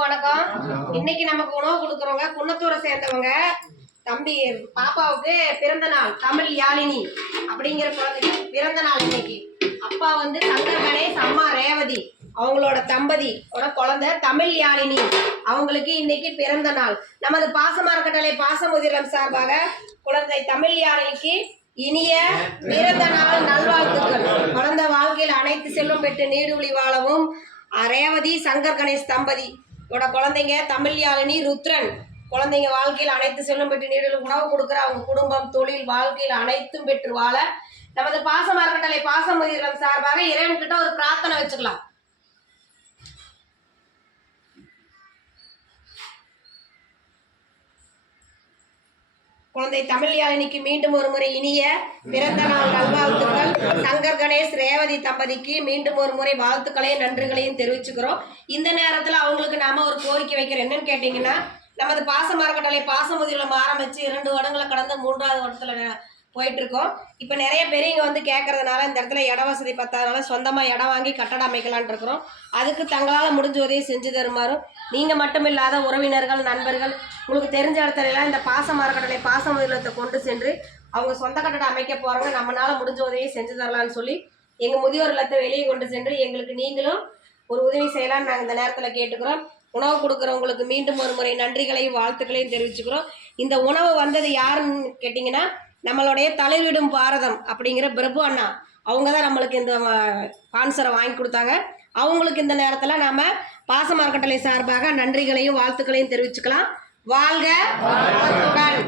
அனைவருக்கும் வணக்கம். இன்னைக்கு நமக்கு உணவு கொடுக்குறவங்க குன்னத்தூரை சேர்ந்தவங்க. தம்பி பாப்பாவுக்கு பிறந்த நாள். தமிழ் யாழினி அப்படிங்கிற குழந்தைக்கு பிறந்த நாள் இன்னைக்கு. அப்பா வந்து சங்கர் கணேஷ், அம்மா ரேவதி, அவங்களோட தம்பதியோட குழந்தை தமிழ் யாழினி. அவங்களுக்கு இன்னைக்கு பிறந்த நாள். நமது பாசமரக்கட்டளை பாசமுதிரம் சார்பாக குழந்தை தமிழ் யாழினிக்கு இனிய பிறந்த நாள் நல்வாழ்த்துக்கள். குழந்தை வாழ்க்கையில் அனைத்து செல்வம் பெற்று நீடுழி வாழவும். ரேவதி சங்கர் கணேஷ் தம்பதியோட குழந்தைங்க தமிழ் யாழினி, ருத்ரன் குழந்தைங்க வாழ்க்கையில் அனைத்து செல்வம் பெற்று நீடுழி உணவு கொடுக்குற அவங்க குடும்பம், தொழில், வாழ்க்கையில் அனைத்தும் பெற்று வாழ நமது பாசமரக்கட்டளை பாசமுதிரம் சார்பாக இறைவன்கிட்ட ஒரு பிரார்த்தனை வச்சுக்கலாம். குழந்தை தமிழ் யாழினிக்கு மீண்டும் ஒரு முறை இனிய பிறந்த நாள் நல்வாழ்த்துக்கள். சங்கர் கணேஷ் ரேவதி தம்பதிக்கு மீண்டும் ஒரு முறை வாழ்த்துக்களையும் நன்றிகளையும் தெரிவிச்சுக்கிறோம். இந்த நேரத்தில் அவங்களுக்கு நாம ஒரு கோரிக்கை வைக்கிறோம். என்னன்னு கேட்டீங்கன்னா, நமது பாசமரக்கட்டளை பாசமுதிரம் ஆரம்பிச்சு 2 வருடங்களை கடந்து 3வது வருடத்துல போயிட்டு இருக்கோம். இப்போ நிறைய பேர் இங்கே வந்து கேட்கறதுனால இந்த இடத்துல இட வசதி பத்தாதனால சொந்தமாக இடம் வாங்கி கட்டடம் அமைக்கலான் இருக்கிறோம். அதுக்கு தங்களால் முடிஞ்ச உதவி செஞ்சு தருமாறும், நீங்கள் மட்டும் இல்லாத உறவினர்கள், நண்பர்கள், உங்களுக்கு தெரிஞ்ச இடத்துலலாம் இந்த பாசமரக்கட்டளை பாசமுதிரத்தை கொண்டு சென்று அவங்க சொந்த கட்டடம் அமைக்க போகிறாங்க, நம்மளால் முடிஞ்ச உதவியை செஞ்சு தரலான்னு சொல்லி எங்கள் முதியோர் இல்லத்தை வெளியே கொண்டு சென்று எங்களுக்கு நீங்களும் ஒரு உதவி செய்யலான்னு நாங்கள் இந்த நேரத்தில் கேட்டுக்கிறோம். உணவு கொடுக்குறவங்களுக்கு மீண்டும் ஒரு முறை நன்றிகளையும் வாழ்த்துக்களையும் தெரிவிச்சுக்கிறோம். இந்த உணவு வந்தது யாருன்னு கேட்டிங்கன்னா, நம்மளுடைய தலைவிடும் பாரதம் அப்படிங்கிற பிரபு அண்ணா அவங்க தான் நம்மளுக்கு இந்த ஸ்பான்சரை வாங்கி கொடுத்தாங்க. அவங்களுக்கு இந்த நேரத்தில் நாம் பாசமரக்கட்டளை சார்பாக நன்றிகளையும் வாழ்த்துக்களையும் தெரிவிச்சுக்கலாம். வாழ்க வளத்துடன்.